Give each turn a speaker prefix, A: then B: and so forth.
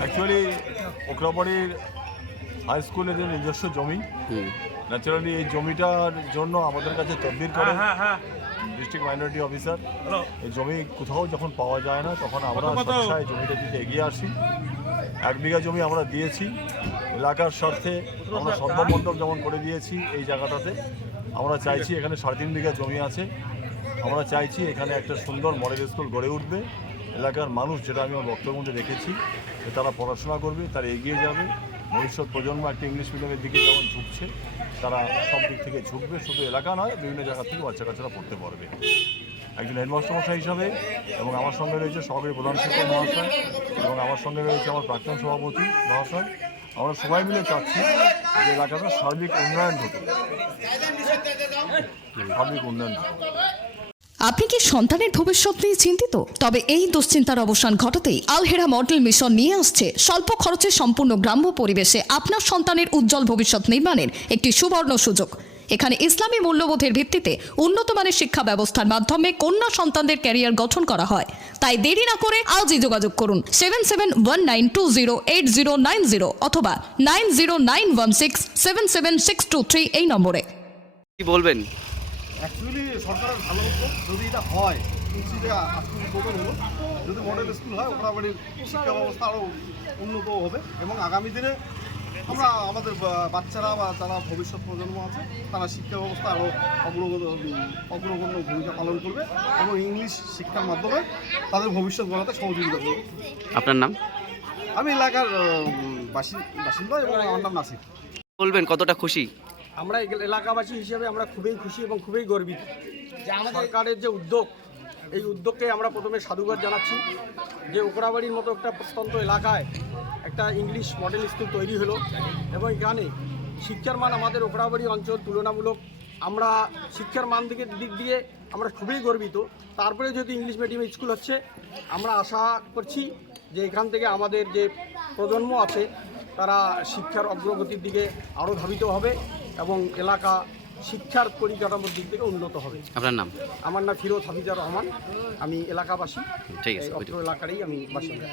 A: Actually ওকরাবাড়ির high স্কুলের যে নিজস্ব জমি ন্যাচারালি এই জমিটার জন্য আমাদের কাছে তদবির করে ডিস্ট্রিক্ট মাইনরিটি অফিসার এই জমি কোথাও যখন পাওয়া যায় না তখন আমরা স্বেচ্ছায় জমিটা দিতে এগিয়ে আসি। এক বিঘা জমি আমরা দিয়েছি। এলাকার স্বার্থে আমরা সর্বমণ্ডপ যেমন করে দিয়েছি এই জায়গাটাতে আমরা চাইছি এখানে সাড়ে তিন বিঘা জমি আছে। আমরা চাইছি এখানে একটা সুন্দর মডেল স্কুল গড়ে উঠবে। এলাকার মানুষ যেটা আমি আমার বক্তব্যের মধ্যে রেখেছি, যে তারা পড়াশোনা করবে, তারা এগিয়ে যাবে। ভবিষ্যৎ প্রজন্ম একটা ইংলিশ মিডিয়ামের দিকে যেমন ঝুঁকছে, তারা সব দিক থেকে ঝুঁকবে। শুধু এলাকা নয়, বিভিন্ন জায়গা থেকে বাচ্চা কাচ্চারা পড়তে পারবে। একজন হেডমাস্টার মশাই হিসাবে এবং আমার সঙ্গে রয়েছে সহকারী প্রধান শিক্ষক মহাশয় এবং আমার সঙ্গে রয়েছে আমার প্রাক্তন সভাপতি মহাশয়। আমরা সবাই মিলে চাচ্ছি যে এলাকাটা সার্বিক উন্নয়ন ঘটুক। সার্বিক উন্নয়ন ঘটুক।
B: আপনি কি সন্তানের ভবিষ্যৎ নিয়ে চিন্তিত? তবে এই দুশ্চিন্তার অবসান ঘটাতেই আলহেরা মডেল মিশন নিয়ে আসছে স্বল্প খরচে সম্পূর্ণ গ্রাম্য পরিবেশে আপনার সন্তানের উজ্জ্বল ভবিষ্যৎ নির্মাণের একটি সুবর্ণ সুযোগ। এখানে ইসলামী মূল্যবোধের ভিত্তিতে উন্নত মানের শিক্ষা ব্যবস্থার মাধ্যমে কন্যা সন্তানদের ক্যারিয়ার গঠন করা হয়। তাই দেরি না করে আজই যোগাযোগ করুন seven seven one nine two zero eight zero nine zero অথবা nine zero nine one six seven seven six two three এই নম্বরে।
C: কি বলবেন?
D: অ্যাকচুয়ালি সরকারের ভালো উদ্যোগ যদি এটা হয় শুনছি যে আজকে উদ্বোধন হলো। যদি মডেল স্কুল হয় ওকরাবাড়ির শিক্ষা ব্যবস্থা আরও উন্নত হবে এবং আগামী দিনে আমরা আমাদের বাচ্চারা বা যারা ভবিষ্যৎ প্রজন্ম আছে তারা শিক্ষা ব্যবস্থা আরও অগ্রগত অগ্রগণ্য ভূমিকা পালন করবে এবং ইংলিশ শিক্ষার মাধ্যমে তাদের ভবিষ্যৎ গড়াতে সহযোগিতা করবে।
C: আপনার নাম?
D: আমি এলাকার বাসিন্দা এবং আমার নাম নাসির।
C: বলবেন কতটা খুশি?
E: আমরা এই এলাকাবাসী হিসেবে আমরা খুবই খুশি এবং খুবই গর্বিত যে সরকারের যে উদ্যোগ এই উদ্যোগকে আমরা প্রথমে সাধুবাদ জানাচ্ছি যে ওকরাবাড়ির মতো একটা প্রত্যন্ত এলাকায় একটা ইংলিশ মডেল স্কুল তৈরি হলো এবং এখানে শিক্ষার মান আমাদের ওকরাবাড়ি অঞ্চল তুলনামূলক আমরা শিক্ষার মান দিকে দিক দিয়ে আমরা খুবই গর্বিত। তারপরে যদি ইংলিশ মিডিয়াম স্কুল হচ্ছে আমরা আশা করছি যে এখান থেকে আমাদের যে প্রজন্ম আছে তারা শিক্ষার অগ্রগতির দিকে আরও ধাবিত হবে। এবং এলাকা শিক্ষার পরিকাঠামোর দিক থেকে উন্নত হবে।
C: আপনার নাম?
E: আমার নাম ফিরোজ হাফিজার রহমান। আমি এলাকাবাসী।
C: ঠিক আছে
E: এলাকারই আমি বাসিন্দা।